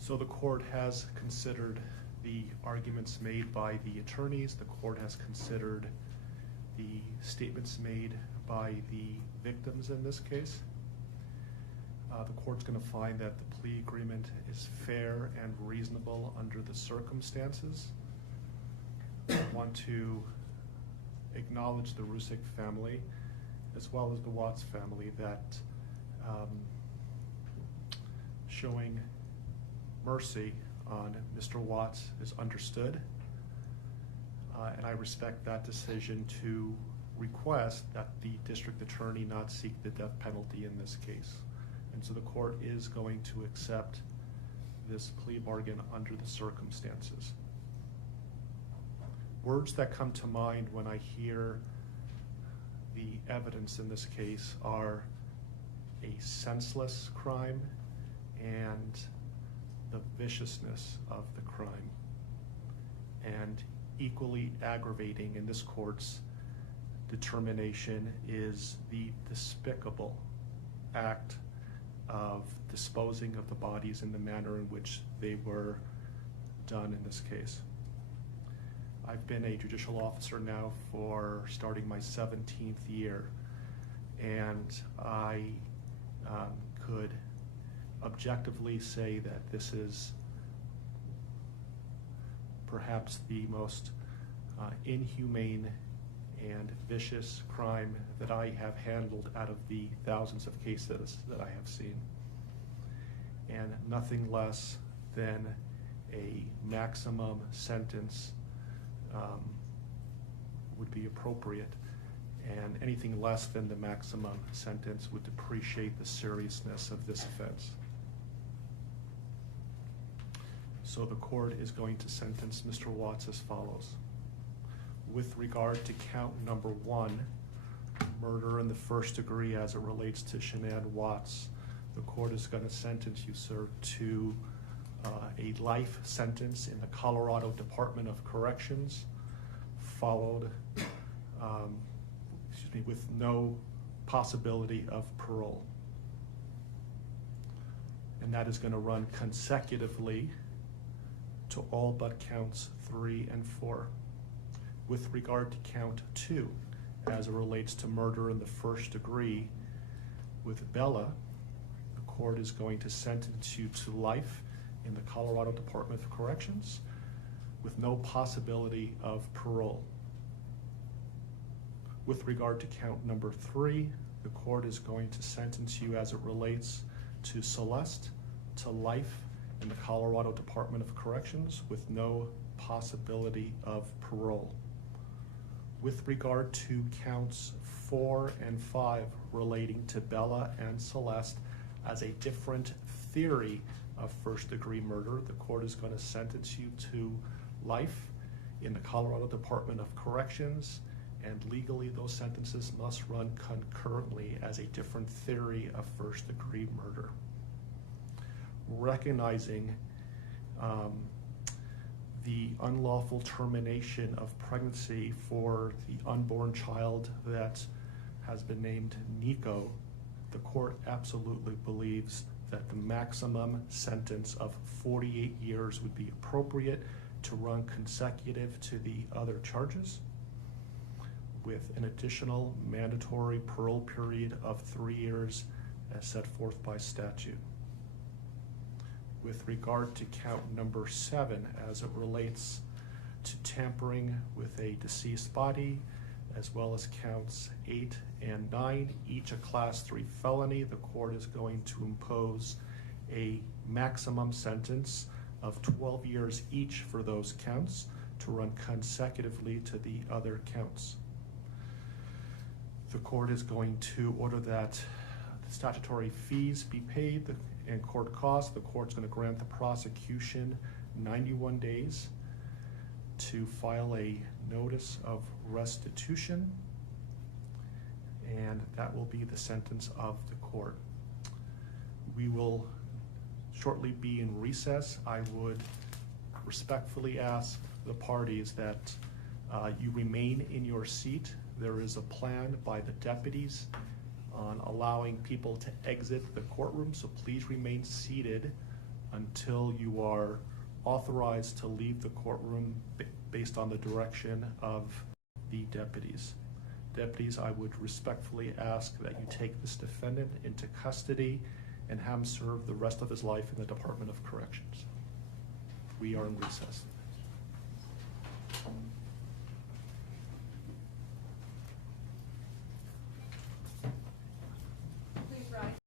So the court has considered the arguments made by the attorneys. The court has considered the statements made by the victims in this case. The court's going to find that the plea agreement is fair and reasonable under the circumstances. I want to acknowledge the Rusick family as well as the Watts family that showing mercy on Mr. Watts is understood, and I respect that decision to request that the district attorney not seek the death penalty in this case. And so the court is going to accept this plea bargain under the circumstances. Words that come to mind when I hear the evidence in this case are a senseless crime and the viciousness of the crime. And equally aggravating in this court's determination is the despicable act of disposing of the bodies in the manner in which they were done in this case. I've been a judicial officer now for starting my 17th year, and I could objectively say that this is perhaps the most inhumane and vicious crime that I have handled out of the thousands of cases that I have seen. And nothing less than a maximum sentence would be appropriate, and anything less than the maximum sentence would depreciate the seriousness of this offense. So the court is going to sentence Mr. Watts as follows. With regard to count number 1, murder in the first degree as it relates to Shanann Watts, the court is going to sentence you, sir, to a life sentence in the Colorado Department of Corrections, followed with no possibility of parole. And that is going to run consecutively to all but counts 3 and 4. With regard to count 2, as it relates to murder in the first degree with Bella, the court is going to sentence you to life in the Colorado Department of Corrections with no possibility of parole. With regard to count number 3, the court is going to sentence you as it relates to Celeste to life in the Colorado Department of Corrections with no possibility of parole. With regard to counts 4 and 5 relating to Bella and Celeste as a different theory of first-degree murder, the court is going to sentence you to life in the Colorado Department of Corrections, and legally those sentences must run concurrently as a different theory of first-degree murder. Recognizing the unlawful termination of pregnancy for the unborn child that has been named Nico, the court absolutely believes that the maximum sentence of 48 years would be appropriate to run consecutive to the other charges, with an additional mandatory parole period of 3 years as set forth by statute. With regard to count number 7, as it relates to tampering with a deceased body, as well as counts 8 and 9, each a class 3 felony, the court is going to impose a maximum sentence of 12 years each for those counts to run consecutively to the other counts. The court is going to order that the statutory fees be paid and court costs. The court's going to grant the prosecution 91 days to file a notice of restitution, and that will be the sentence of the court. We will shortly be in recess. I would respectfully ask the parties that you remain in your seat. There is a plan by the deputies on allowing people to exit the courtroom, so please remain seated until you are authorized to leave the courtroom based on the direction of the deputies. Deputies, I would respectfully ask that you take this defendant into custody and have him serve the rest of his life in the Department of Corrections. We are in recess.